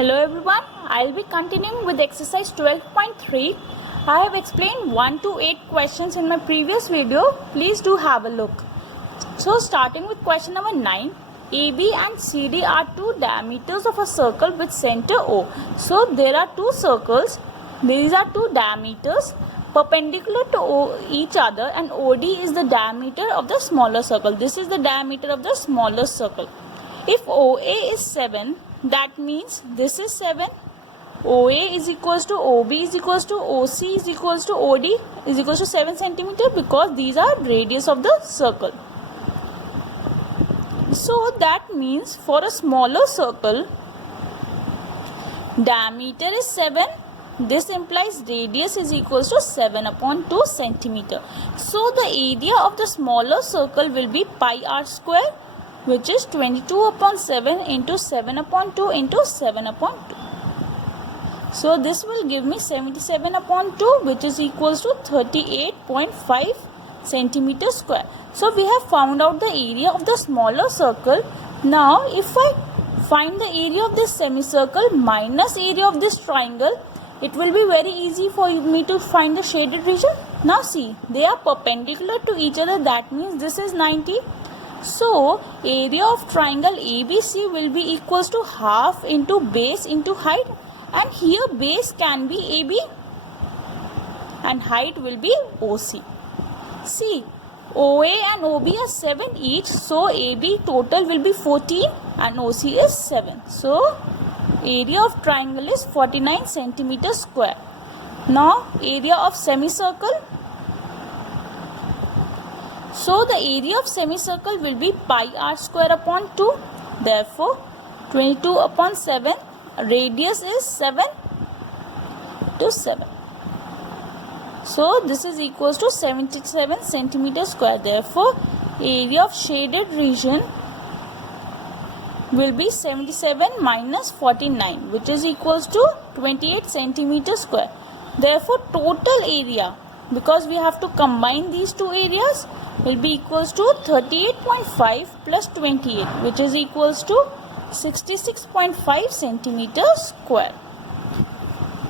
Hello everyone, I'll be continuing with exercise 12.3. I have explained 1 to 8 questions in my previous video. Please do have a look. So starting with question number 9. AB and CD are two diameters of a circle with center O. So there are two circles. These are two diameters perpendicular to each other, and OD is the diameter of the smaller circle. This is the diameter of the smaller circle. If OA is 7, that means this is 7. OA is equals to OB is equals to OC is equals to OD is equals to 7 centimeter, because these are radius of the circle. So that means for a smaller circle, diameter is 7. This implies radius is equals to 7 upon 2 centimeter. So the area of the smaller circle will be pi r square, which is 22 upon 7 into 7 upon 2 into 7 upon 2. So this will give me 77 upon 2, which is equals to 38.5 centimeter square. So we have found out the area of the smaller circle. Now if I find the area of this semicircle minus area of this triangle, it will be very easy for me to find the shaded region. Now see, they are perpendicular to each other. That means this is 90. So area of triangle ABC will be equals to half into base into height, and here base can be AB and height will be OC. See, OA and OB are 7 each, so AB total will be 14 and OC is 7. So area of triangle is 49 centimeter square. Now area of semicircle. So the area of semicircle will be pi r square upon 2. Therefore 22 upon 7, radius is 7 to 7. So this is equals to 77 centimeter square. Therefore area of shaded region will be 77 minus 49, which is equals to 28 centimeter square. Therefore total area, because we have to combine these two areas, will be equals to 38.5 plus 28, which is equals to 66.5 centimeter square.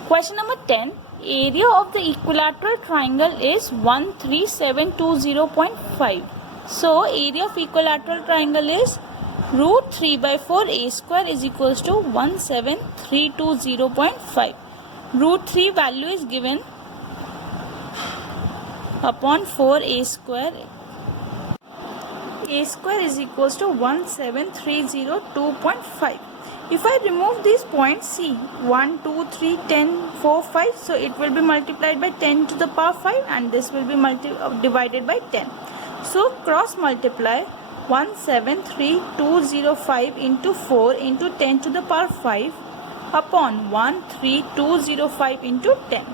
Question number 10. Area of the equilateral triangle is 13720.5. So area of equilateral triangle is root 3 by 4 a square is equals to 17320.5. Root 3 value is given upon 4 a square. A square is equals to 17302.5. If I remove these points, see 1, 2, 3, 10, 4, 5. So it will be multiplied by 10 to the power 5, and this will be divided by 10. So cross multiply 173,205 into 4 into 10 to the power 5 upon 13205 into 10.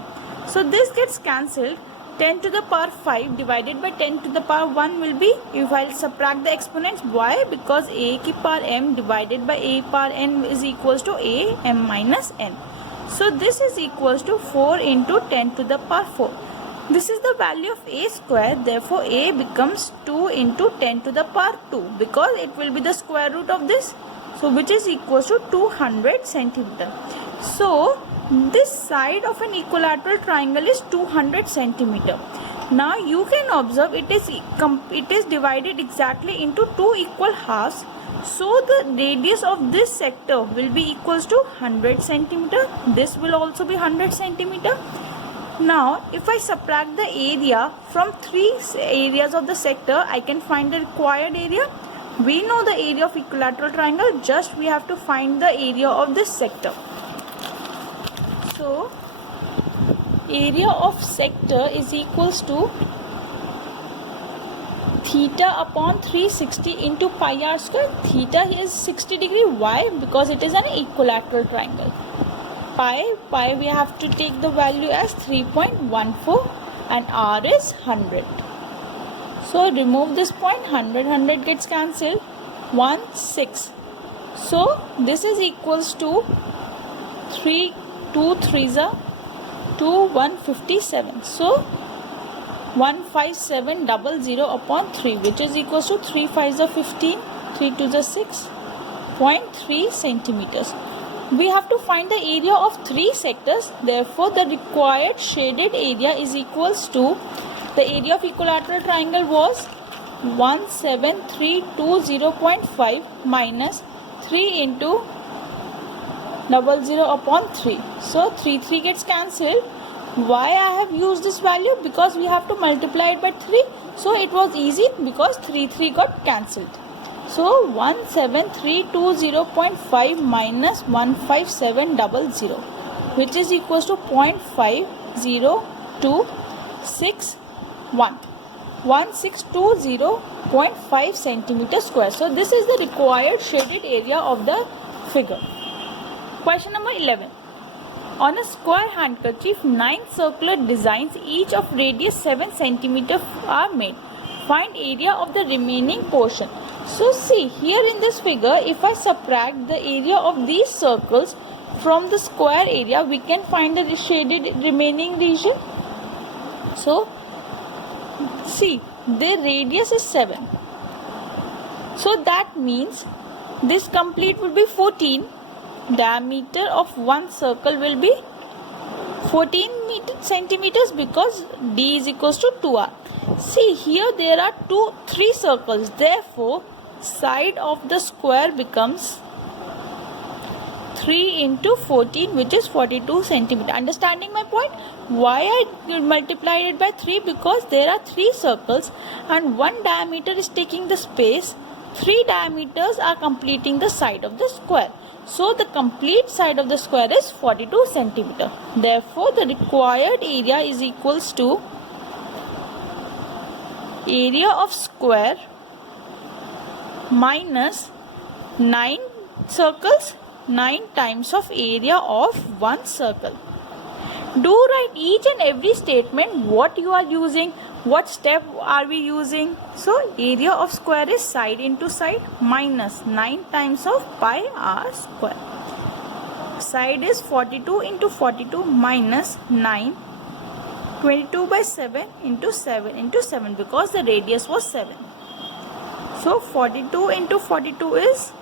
So this gets cancelled. 10 to the power 5 divided by 10 to the power 1 will be, if I subtract the exponents, why? Because a ki power m divided by a power n is equals to a m minus n. So this is equals to 4 into 10 to the power 4. This is the value of a square. Therefore a becomes 2 into 10 to the power 2, because it will be the square root of this. So which is equals to 200 centimeter. So this side of an equilateral triangle is 200 centimeter. Now you can observe it is divided exactly into two equal halves. So the radius of this sector will be equals to 100 centimeter. This will also be 100 centimeter. Now if I subtract the area from three areas of the sector, I can find the required area. We know the area of equilateral triangle, just we have to find the area of this sector. So area of sector is equals to theta upon 360 into pi r square. Theta is 60 degree. Why? Because it is an equilateral triangle. Pi we have to take the value as 3.14 and r is 100. So remove this point, 100 gets cancelled, 6. So this is equals to 3 2 3s are 157. So 15700 upon 3, which is equals to 3 5s are 15, 3 2s are 6, 0.3 centimeters. We have to find the area of 3 sectors. Therefore, the required shaded area is equals to, the area of equilateral triangle was 17320.5 minus 3 into 00 upon 3. So 3 gets cancelled. Why I have used this value? Because we have to multiply it by 3. So it was easy because 3 got cancelled. So 17320.5 minus 15700, which is equals to 0.5026, 1620.5 centimeter square. So this is the required shaded area of the figure. Question number 11. On a square handkerchief, 9 circular designs, each of radius 7 centimeter are made. Find area of the remaining portion. So see, here in this figure, if I subtract the area of these circles from the square area, we can find the shaded remaining region. So see, the radius is 7. So that means this complete would be 14. Diameter of one circle will be 14 centimeters because D is equals to 2R. See, here there are 3 circles. Therefore, side of the square becomes 3 into 14, which is 42 centimeter. Understanding my point? Why I multiplied it by 3? Because there are 3 circles and one diameter is taking the space. 3 diameters are completing the side of the square. So the complete side of the square is 42 centimeter. Therefore, the required area is equals to area of square minus 9 circles, 9 times of area of one circle. Do write each and every statement, what you are using, what step are we using. So area of square is side into side minus 9 times of pi r square. Side is 42 into 42 minus 9, 22 by 7 into 7 because the radius was 7. So 42 into 42 is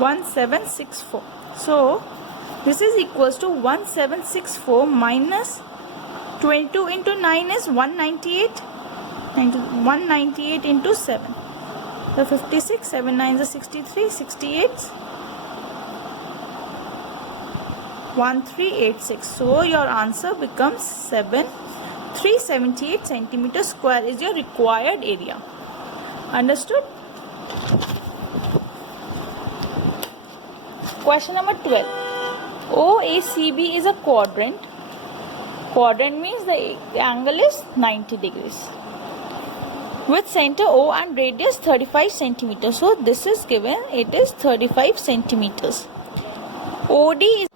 1764. So this is equals to 1764 minus 22 into 9 is 198, and 198 into 7. The 56, 7 9 is 63, 68, 1386. So your answer becomes 378 centimeter square is your required area. Understood? Question number 12. OACB is a quadrant. Quadrant means the angle is 90 degrees. With center O and radius 35 centimeters. So this is given, it is 35 centimeters. OD is,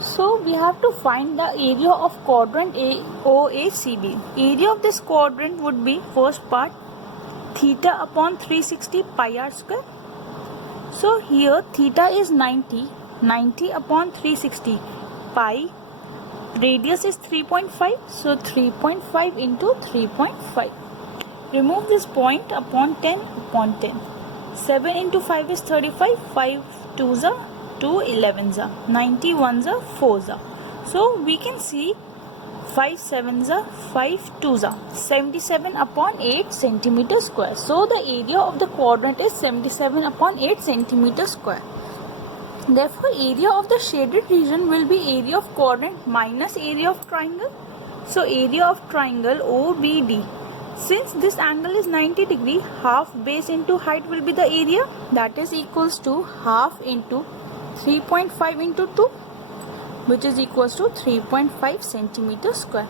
so we have to find the area of quadrant OACB. Area of this quadrant would be, first part, theta upon 360 pi r square. So here theta is 90 upon 360 pi. Radius is 3.5. So 3.5 into 3.5. Remove this point upon 10 upon 10. 7 into 5 is 35. 5 2s are 2 11s are 91s are 4s are. So we can see 5 7s are 5 2s are 77 upon 8 centimeter square. So the area of the quadrant is 77 upon 8 centimeter square. Therefore, area of the shaded region will be area of quadrant minus area of triangle. So area of triangle OBD. Since this angle is 90 degree, half base into height will be the area, that is equals to half into 3.5 into 2, which is equals to 3.5 centimeter square.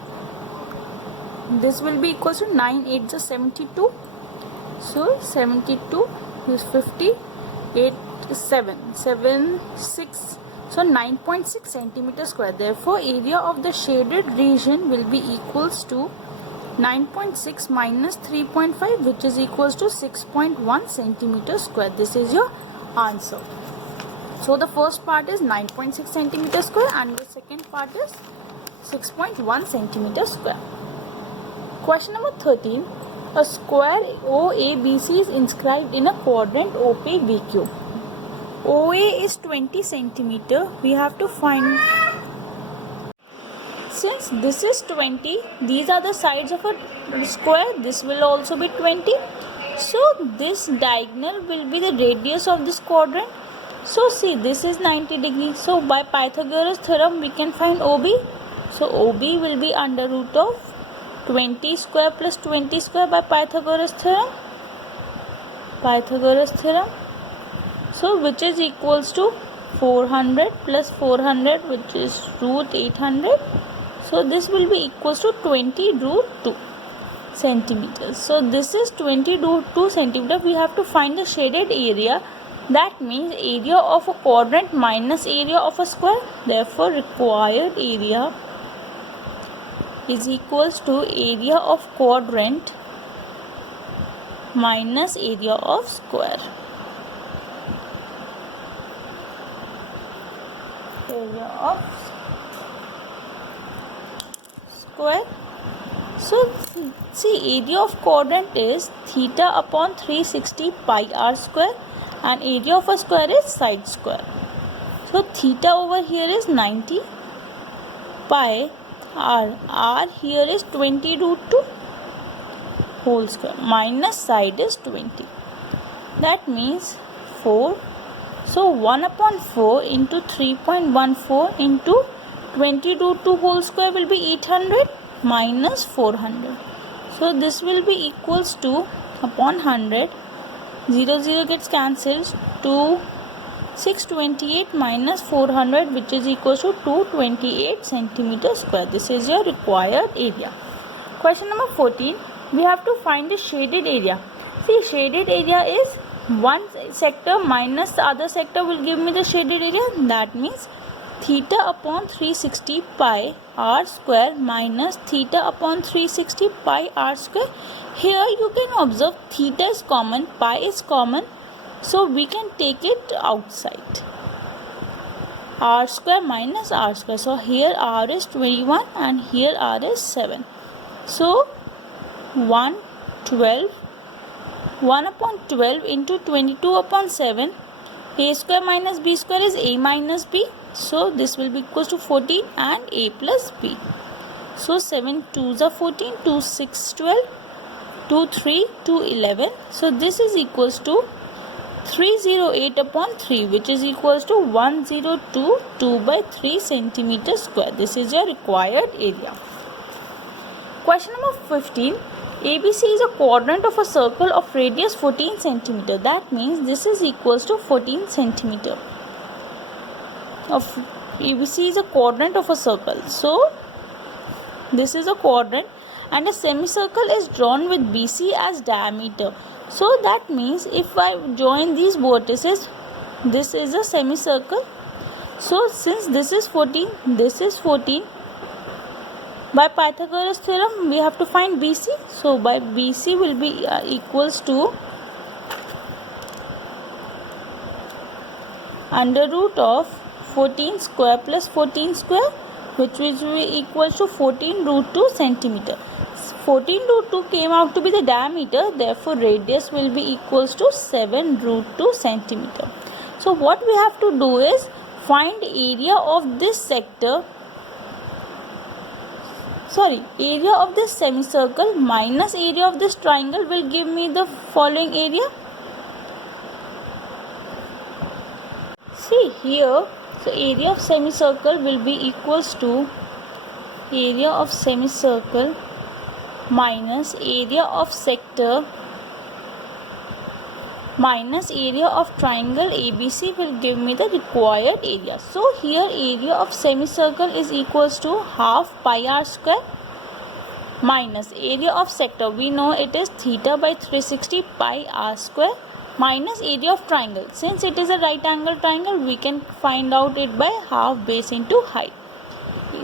This will be equals to 9 8 is 72. So 72 is 50, 8 is 7, 7 6. So 9.6 centimeter square. Therefore, area of the shaded region will be equals to 9.6 minus 3.5, which is equals to 6.1 centimeter square. This is your answer. So the first part is 9.6 centimeter square and the second part is 6.1 centimeter square. Question number 13. A square OABC is inscribed in a quadrant OPBQ. OA is 20 centimeter. We have to find, since this is 20, these are the sides of a square, this will also be 20. So this diagonal will be the radius of this quadrant. So see, this is 90 degrees. So by Pythagoras theorem we can find OB. So OB will be under root of 20 square plus 20 square by Pythagoras theorem. Pythagoras theorem. So which is equals to 400 plus 400, which is root 800. So this will be equals to 20 root 2 centimeters. So this is 20 root 2 centimeter. We have to find the shaded area. That means area of a quadrant minus area of a square. Therefore required area is equals to area of quadrant minus area of square. Area of square. So see, area of quadrant is theta upon 360 pi r square, and area of a square is side square. So theta over here is 90, pi r here is 20 root 2 whole square, minus side is 20. That means 4. So 1 upon 4 into 3.14 into 20 root 2 whole square will be 800 minus 400. So this will be equals to upon 100. 0 gets cancelled. 628 minus 400, which is equals to 228 centimeter square. This is your required area. Question number 14. We have to find the shaded area. See, shaded area is one sector minus the other sector will give me the shaded area. That means theta upon 360 pi r square minus theta upon 360 pi r square. Here you can observe theta is common, pi is common, so we can take it outside. R square minus r square. So here r is 21 and here r is 7. So 112 1 upon 12 into 22 upon 7. A square minus b square is a minus b. So this will be equals to 14 and a plus b. So 7 2s are 14, 2 6 12, 2 3 2 11. So this is equals to 308 upon 3, which is equals to 1022 2 by 3 centimeter square. This is your required area. Question number 15. ABC is a quadrant of a circle of radius 14 centimeter. That means this is equals to 14 centimeter. ABC is a quadrant of a circle. So this is a quadrant and a semicircle is drawn with BC as diameter. So that means if I join these vertices, this is a semicircle. So since this is 14, this is 14. By Pythagoras theorem, we have to find BC. So by BC will be equals to under root of 14 square plus 14 square, which will be equals to 14 root 2 centimeter. 14 root 2 came out to be the diameter, therefore radius will be equals to 7 root 2 centimeter. So what we have to do is find area of this sector, area of this semicircle minus area of this triangle will give me the following area. See here, so area of semicircle will be equals to area of semicircle minus area of sector minus area of triangle ABC will give me the required area. So here area of semicircle is equals to half pi r square minus area of sector, we know it is theta by 360 pi r square, minus area of triangle. Since it is a right angle triangle, we can find out it by half base into height.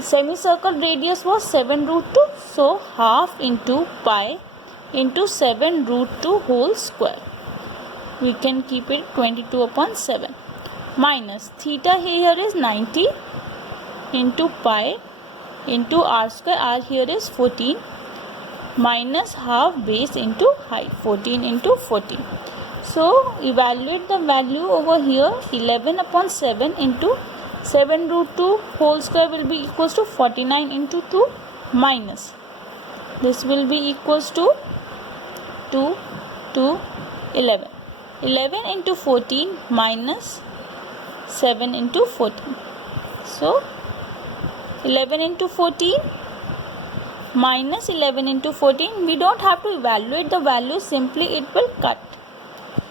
Semicircle radius was 7 root 2, so half into pi into 7 root 2 whole square. We can keep it 22 upon 7 minus theta here is 90 into pi into r square, r here is 14 minus half base into height, 14 into 14. So evaluate the value over here. 11 upon 7 into 7 root 2 whole square will be equals to 49 into 2 minus. This will be equals to 2 to 11. 11 into 14 minus 7 into 14. So 11 into 14 minus 11 into 14. We don't have to evaluate the value. Simply it will cut.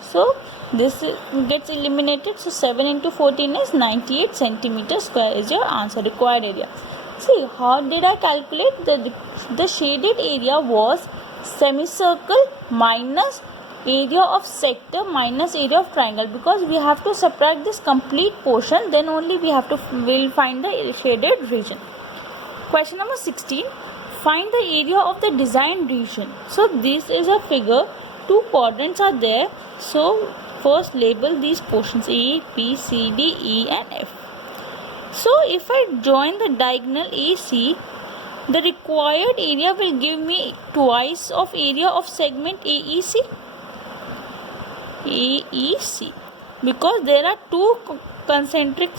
So this gets eliminated. So 7 into 14 is 98 centimeter square is your answer, required area. See, how did I calculate? The shaded area was semicircle minus area of sector minus area of triangle, because we have to subtract this complete portion, then only we'll find the shaded region. Question number 16. Find the area of the designed region. So this is a figure. Two quadrants are there. So first label these portions A, B, C, D, E and F. So if I join the diagonal AC, the required area will give me twice of area of segment AEC. Because there are two concentric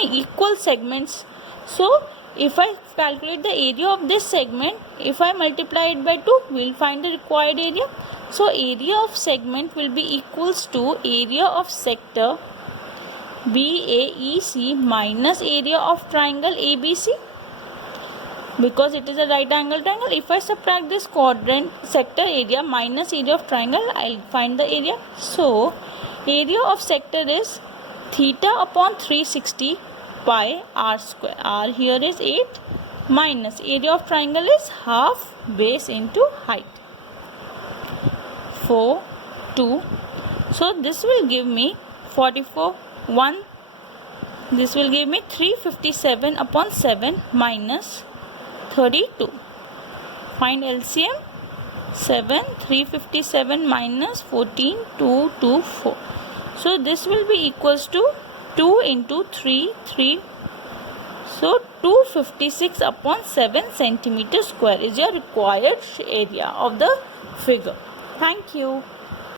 equal segments. So if I calculate the area of this segment, if I multiply it by 2, we will find the required area. So area of segment will be equals to area of sector BAEC minus area of triangle ABC, because it is a right angle triangle. If I subtract this quadrant sector area minus area of triangle, I'll find the area. So area of sector is theta upon 360 pi r square. R here is 8 minus area of triangle is half base into height. 4, 2. So this will give me 44, 1. This will give me 357 upon 7 minus 32. Find LCM. 7, 357 minus 14, 2, 2, 4. So this will be equals to 2 into 3, 3. So 256 upon 7 centimeter square is your required area of the figure. Thank you.